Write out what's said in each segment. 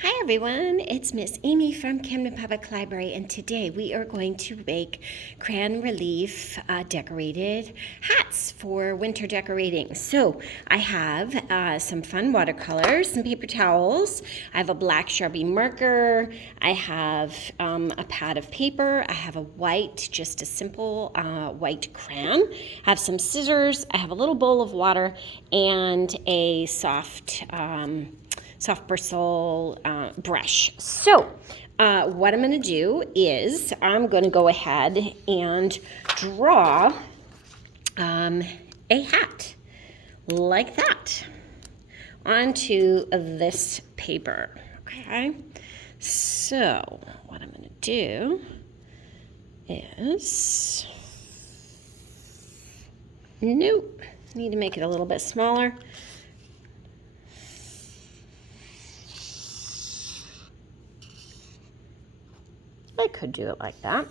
Hi everyone, it's Miss Amy from Camden Public Library, and today we are going to make crayon relief decorated hats for winter decorating. So I have some fun watercolors, some paper towels, I have a black Sharpie marker, I have a pad of paper, I have a white, just a simple white crayon, I have some scissors, I have a little bowl of water, and a soft bristle brush. So what I'm going to do is I'm going to go ahead and draw a hat like that onto this paper. Okay, so what I'm going to do is, nope, need to make it a little bit smaller. I could do it like that.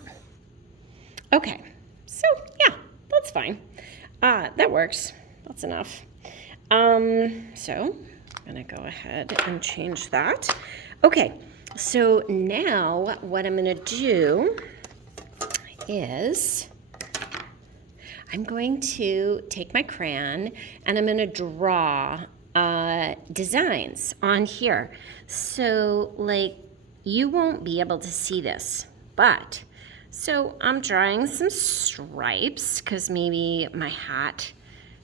Okay, so yeah, that's fine. That works. That's enough. So I'm gonna go ahead and change that. Okay, so now what I'm gonna do is I'm going to take my crayon and I'm gonna draw designs on here. So like, you won't be able to see this, but so I'm drawing some stripes because maybe my hat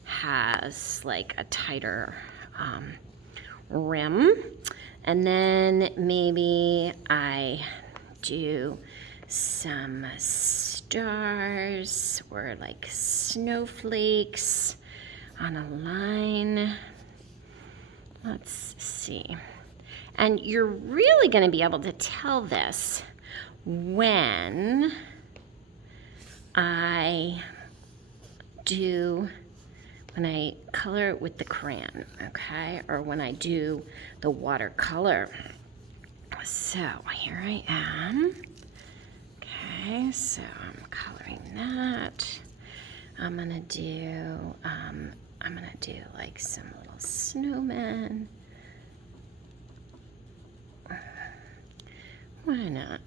has like a tighter rim, and then maybe I do some stars or like snowflakes on a line. Let's see. And you're really going to be able to tell this when I color it with the crayon, okay? Or when I do the watercolor. So here I am. Okay, so I'm coloring that. I'm gonna do like some little snowmen. Why not?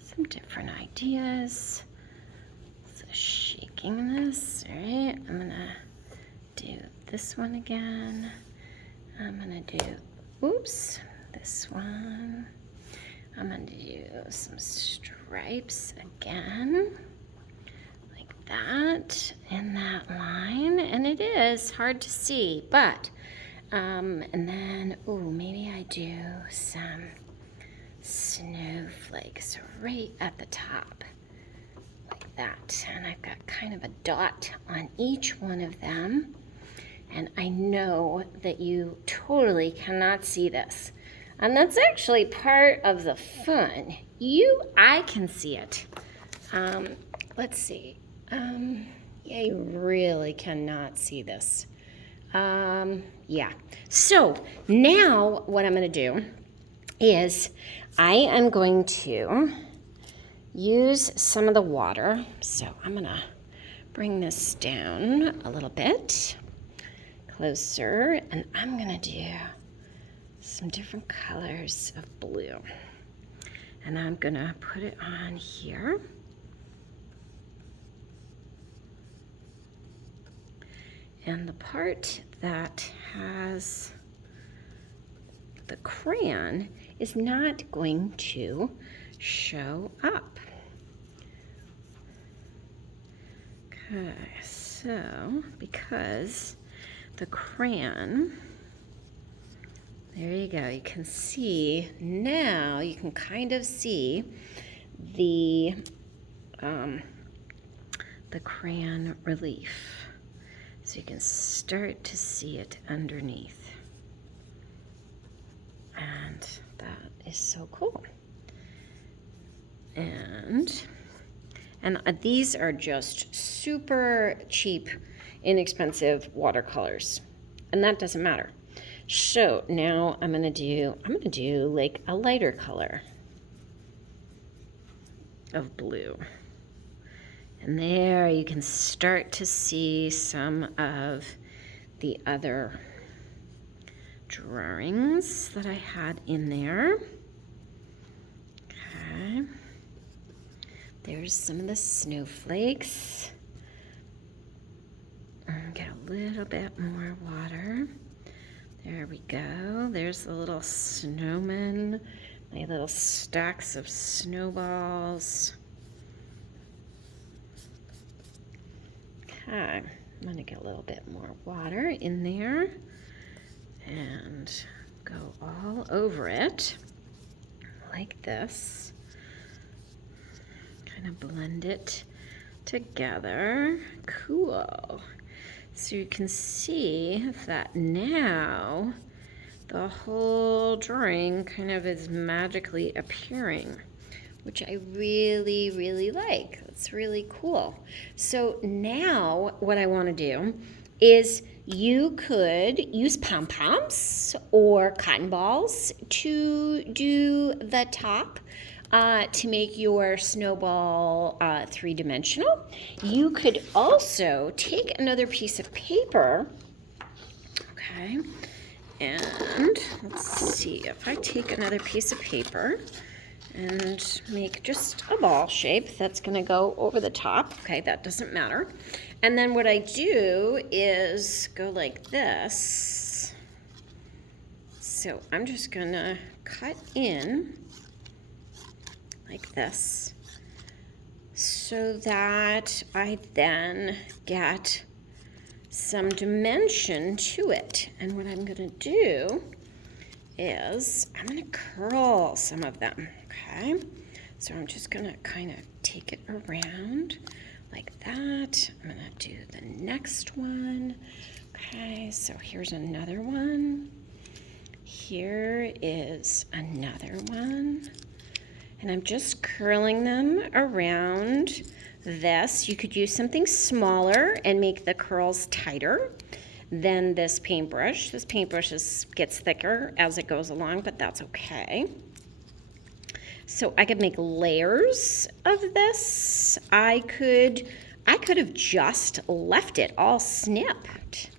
Some different ideas. So shaking this, all right? I'm gonna do this one again. I'm gonna do, oops, this one. I'm gonna do some stripes again, like that, in that line. And it is hard to see, but, and then, ooh, maybe I do some snowflakes right at the top, like that. And I've got kind of a dot on each one of them. And I know that you totally cannot see this. And that's actually part of the fun. I can see it. Let's see. Yeah, you really cannot see this. Yeah. So now what I'm going to do is I am going to use some of the water. So I'm going to bring this down a little bit closer, and I'm going to do some different colors of blue. And I'm going to put it on here. And the part that has the crayon is not going to show up. Okay, so because the crayon, there you go, you can see, now you can kind of see the crayon relief. So you can start to see it underneath. And that is so cool. And these are just super cheap, inexpensive watercolors. And that doesn't matter. So now I'm gonna do like a lighter color. of blue. And there you can start to see some of the other drawings that I had in there. Okay. There's some of the snowflakes. Get a little bit more water. There we go. There's the little snowmen, my little stacks of snowballs. Okay, I'm gonna get a little bit more water in there and go all over it like this. Kind of blend it together. Cool. So you can see that now the whole drawing kind of is magically appearing, which I really, really like. That's really cool. So now what I want to do is you could use pom-poms or cotton balls to do the top. To make your snowball three-dimensional. You could also take another piece of paper, okay, and let's see, if I take another piece of paper and make just a ball shape that's gonna go over the top, okay, that doesn't matter. And then what I do is go like this. So I'm just gonna cut in like this, so that I then get some dimension to it. And what I'm gonna do is I'm gonna curl some of them, okay? So I'm just gonna kind of take it around like that. I'm gonna do the next one. Okay, so here's another one. Here is another one. And I'm just curling them around this. You could use something smaller and make the curls tighter than this paintbrush. This paintbrush gets thicker as it goes along, but that's okay. So I could make layers of this. I could have just left it all snipped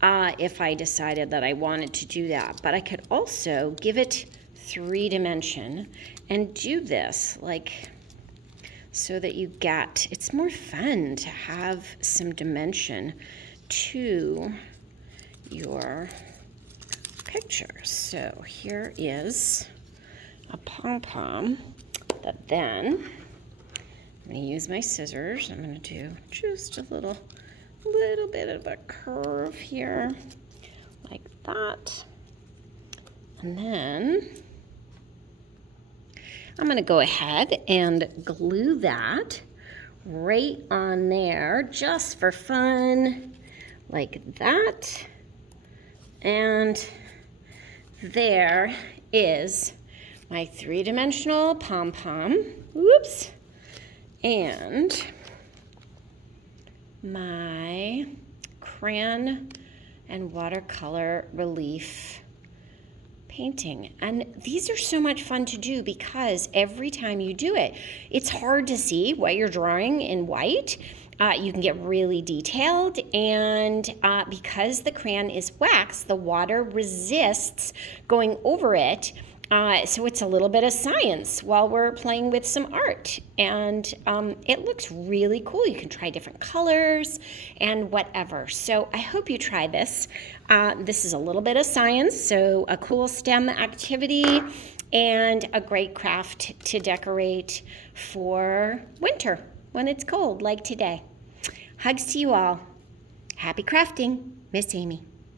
if I decided that I wanted to do that. But I could also give it 3-dimension and do this like so that you get, it's more fun to have some dimension to your picture. So here is a pom-pom that then I'm going to use my scissors. I'm going to do just a little bit of a curve here like that. And then I'm going to go ahead and glue that right on there just for fun, like that. And there is my 3-dimensional pom-pom. Whoops. And my crayon and watercolor relief painting. And these are so much fun to do because every time you do it, it's hard to see what you're drawing in white. You can get really detailed, and because the crayon is wax, the water resists going over it. So it's a little bit of science while we're playing with some art, and it looks really cool. You can try different colors and whatever. So I hope you try this. This is a little bit of science, so a cool STEM activity and a great craft to decorate for winter when it's cold like today. Hugs to you all. Happy crafting, Miss Amy.